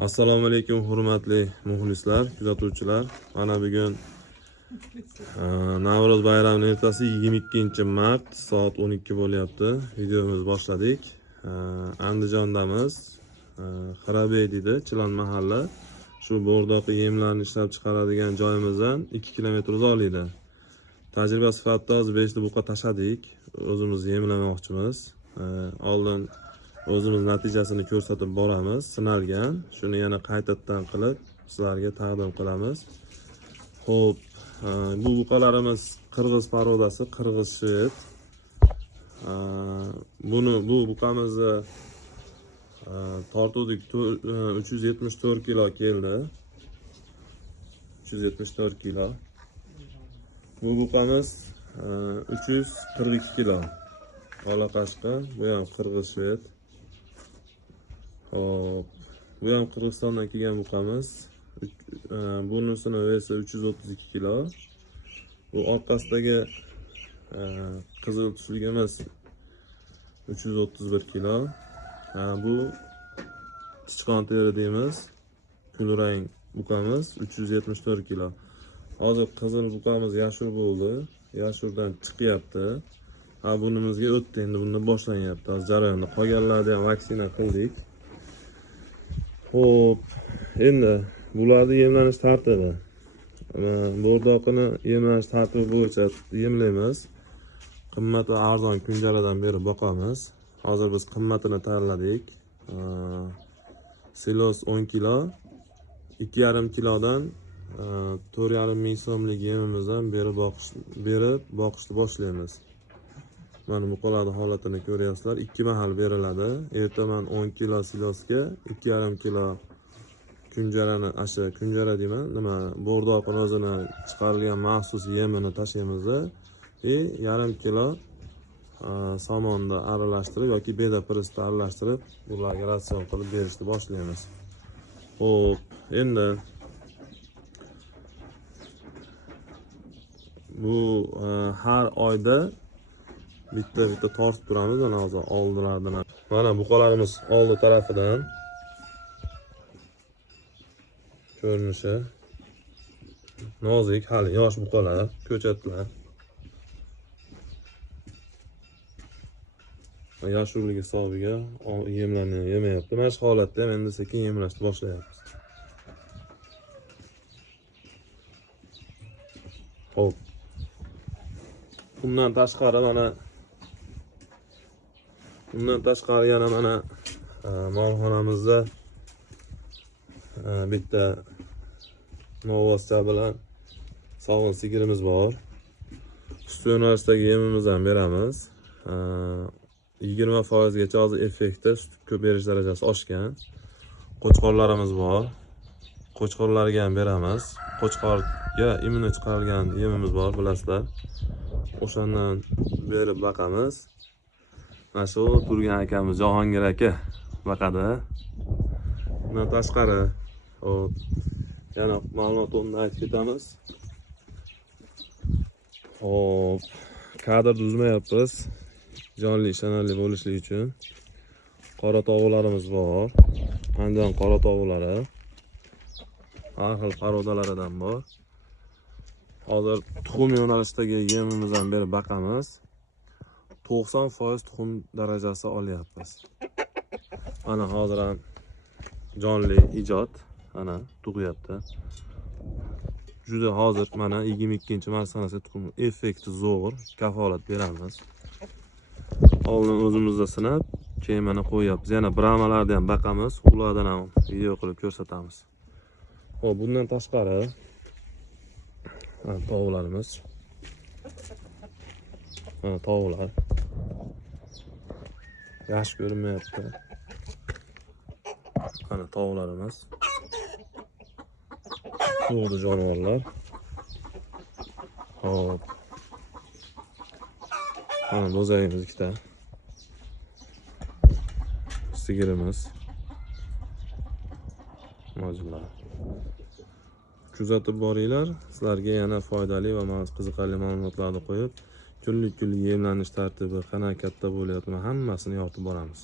Assalomu alaykum hurmatli muxlislar, kuzatuvchilar. Mana bugun Navro'z bayramining ertasi 22-mart soat 12 bo'lyapti. Videomizni boshladik. Andijondamiz. Xirabey deydi, Chilon mahalla. Shu bo'rdoqi yemlarni ishlab chiqaradigan joyimizdan 2 kilometr uzoqlikda. Tajriba sifatida hozir 5 ta buqa tashadik. O'zimiz yemlamoqchimiz. Oldin o'zimiz natijasini ko'rsatib boramiz. Sinalgan. Shuni yana qaytadan qilib sizlarga taqdim qilamiz. Xo'p, bu buqalarimiz qirg'iz parodasi, qirg'iz shved. Bu buqamizni tortuvdik 374 kilo keldi. 374 kilo. Bu buqamiz 342 kilo. Ola qashqa, bu ham qirg'iz shved. Hop, bu ham Qirg'izistondan kelgan buqamiz. Bunusini esa 332 kilo. Bu orqasidagi qizil tusligimiz 331 kilo. Bu chichqon teri deymiz. Kulrang buqamiz 374 kilo. Hozir qizil buqamiz yashur bo'ldi. Yashurdan chiqyapti. Bunimizga o'tdi, endi buni boshlanyapti. Hozir jarayonni qolganlarni ham vaksina qildik. Xo'p, endi bularni yemlanish tartibi. Bo'rdoqini yemlanish tartibi bo'yicha yemlaymiz. Qimmat va arzon kunjaradan beri boqamiz. Hozir biz qimmatini tanladik. Silos 10 kilo, 2,5 kilodan 4,5 ming so'mlik yemimizdan berib boqishni boshlaymiz. Mana buqalarning holatini ko'ryapsizlar. 2 mahal beriladi. Ertaman 10 kilo silosga 2,5 kilo kunjarani, kunjara deyman, nima, bo'rdoqning o'zini chiqarilgan maxsus yemini tashlaymiz va 1,5 kilo somonni aralashtirib yoki beda pressda aralashtirib ularga ratsion qilib berishni boshlaymiz. Xo'p, endi bu har oyda bitta tortib turamiz. Mana hozir oldilardan. Mana buqalarimiz oldi tarafidan ko'rinishi nozik, hali yosh buqalar, ko'chatlar. Yashurlik hisobiga yemlarni yemayapti. Mana shu holatda ham endi sekin yemlashni boshlayapmiz. Xo'p. Bundan tashqari yana mana molxonamizda bitta novvoscha bilan sog'in sigirimiz bor. Sut yo'nalishdagi yemimizni ham beramiz. 20% gacha hozir effekti, sut ko'p berish darajasi oshgan. Qo'chqorlarimiz bor. Qo'chqorlarga ham beramiz. Qo'chqorga immuni chiqarilgan yemimiz bor, bilasizlar. O'shandan berib boqamiz. Mana shu turgan akamiz Jahongir aka boqadi. Bundan tashqari, hop, yana ma'lumotni aytib ketamiz. Hop, kadr uzmayapmiz. Jonli ishonarli bo'lishlik uchun. Qora tovuqlarimiz bor. Andijon qora tovuqlari. Har xil parodalaridan bor. Hozir tuxum yo'nalishdagi yemimizdan berib boqamiz. 90% tuxum darajasi olyapmiz. Mana hozir ham jonli ijod, ana tug'yapti. Juda hozir mana 22-mart sanasi tuxum effekti zo'r, kafolat beramiz. Oldin o'zimizda sinab, keyin mana qo'yapmiz. Yana bramalarni ham boqamiz, ulardan ham video qilib ko'rsatamiz. Xo'p, bundan tashqari tovuqlarimiz. Tovuqlar. Yaxshi ko'rinmayapti. Mana tovuqlarimiz. To'g'ri jonivorlar. Hop. Mana bo'zayimiz ikkita. Sigirimiz. Mojlar. Kuzatib boringlar. Sizlarga yana foydali va qiziqarli ma'lumotlarni qo'yib, kunlik yemlanish tartibi qanaqa katta bo'lyapti, hammasini yoritib boramiz.